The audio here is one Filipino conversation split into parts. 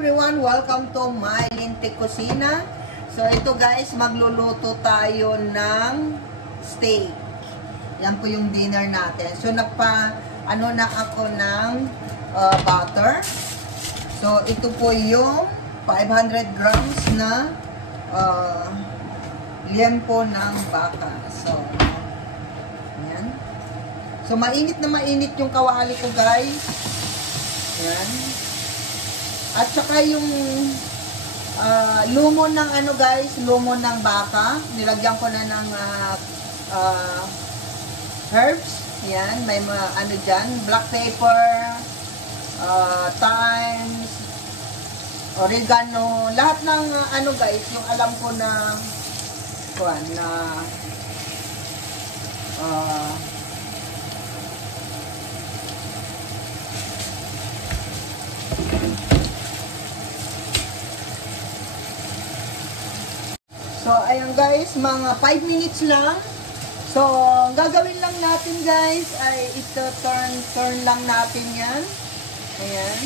everyone! Welcome to my Lintik Kusina. So ito guys, magluluto tayo ng steak. Yan po yung dinner natin. So ano na ako ng butter. So ito po yung 500 grams na liempo ng baka. So yan. So mainit na mainit yung kawali ko guys. Yan. At saka yung lumon ng ano guys, lumon ng baka. Nilagyan ko na ng herbs. Yan, may mga ano dyan, black pepper, thyme, oregano, lahat ng ano guys, yung alam ko na So, ayan guys, mga 5 minutes lang. So, gagawin lang natin guys ay ito turn lang natin yan. Ayan.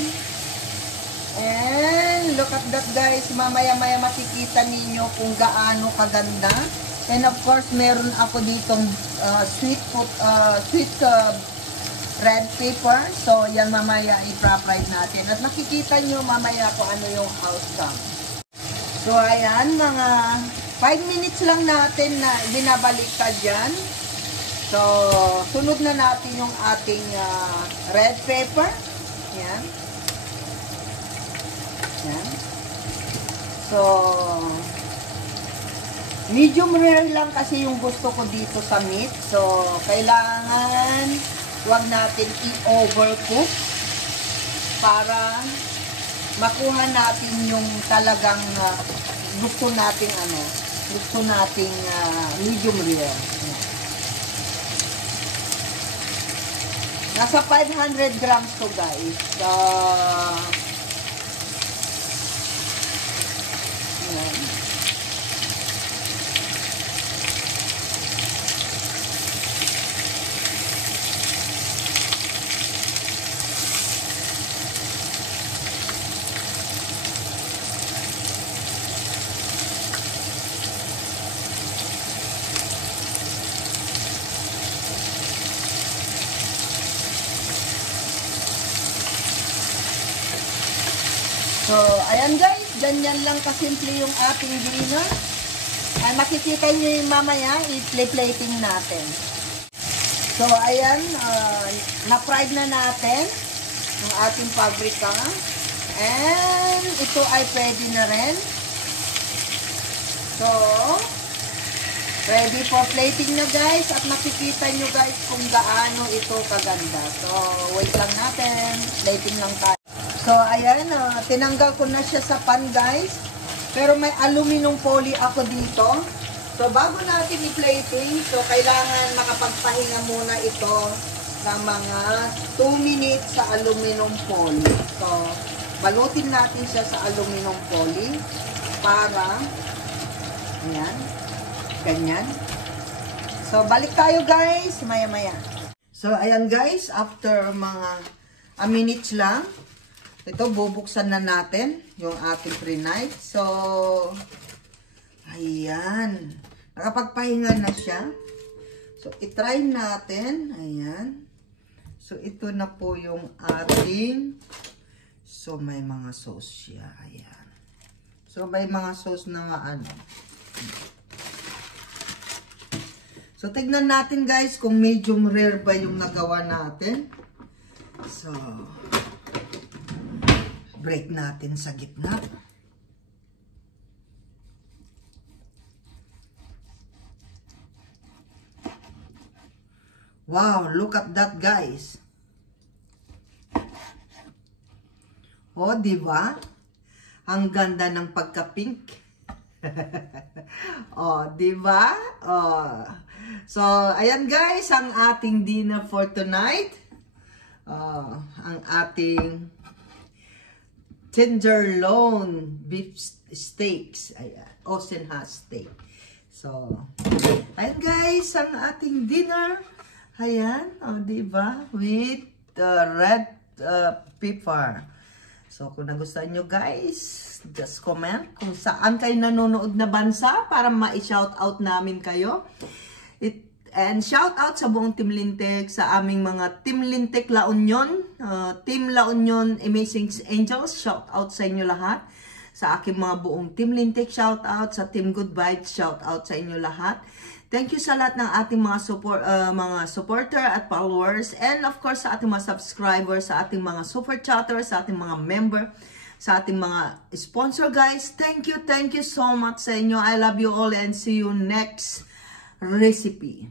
And look at that guys, mamaya-maya makikita ninyo kung gaano kaganda. And of course, meron ako ditong sweet red pepper. So, yan mamaya i-fry natin. At makikita nyo mamaya kung ano yung outcome. So, ayan, mga 5 minutes lang natin na binabaliktad dyan. So, sunod na natin yung ating red pepper. Yan. Yan. So, medium rare lang kasi yung gusto ko dito sa meat. So, kailangan huwag natin i-overcook para makuha natin yung talagang gusto nating medium rare. Nasa 500 grams to guys. Yan. So, ayan guys, ganyan lang kasimple yung ating dinner. Ay makikita nyo yung mamaya, i-plating natin. So, ayan, na-fried na natin yung ating paprika. And ito ay pwede na rin. So, ready for plating na guys. At makikita nyo guys kung gaano ito kaganda. So, wait lang natin. Plating lang tayo. So, ayan, tinanggal ko na siya sa pan, guys. Pero may aluminum foil ako dito. So, bago natin i-plating, so, kailangan makapagpahinga muna ito ng mga 2 minutes sa aluminum foil. So, balutin natin siya sa aluminum foil para, ayan, ganyan. So, balik tayo, guys, maya-maya. So, ayan, guys, after mga minutes lang, ito, bubuksan na natin yung ating pre-night. So, ayan. Nakapagpahinga na siya. So, itry natin. Ayan. So, ito na po yung ating. So, may mga sauce siya. Ayan. So, may mga sauce na ano. So, tignan natin guys kung medium rare ba yung nagawa natin. So, break natin sa gitna. Wow, look at that guys. Oh, di ba? Ang ganda ng pagka-pink. Oh, di ba? Oh. So, ayan guys, ang ating dinner for tonight. Ang ating tenderloin beef steaks. Ayan. Osenhas steak. So, ayan guys, ang ating dinner. Ayan. O, diba? With red pepper. So, kung nagustuhan nyo guys, just comment kung saan kayo nanonood na bansa para ma-shoutout namin kayo. And shout out sa buong Team Lintek, sa aming mga Team Lintek La Union, Team La Union Amazing Angels, shout out sa inyo lahat. Sa aking mga buong Team Lintek, shout out. Sa Team Good Vibes, shout out sa inyo lahat. Thank you sa lahat ng ating mga supporter at followers. And of course, sa ating mga subscribers, sa ating mga super chatters, sa ating mga member, sa ating mga sponsor guys. Thank you so much sa inyo. I love you all and see you next recipe.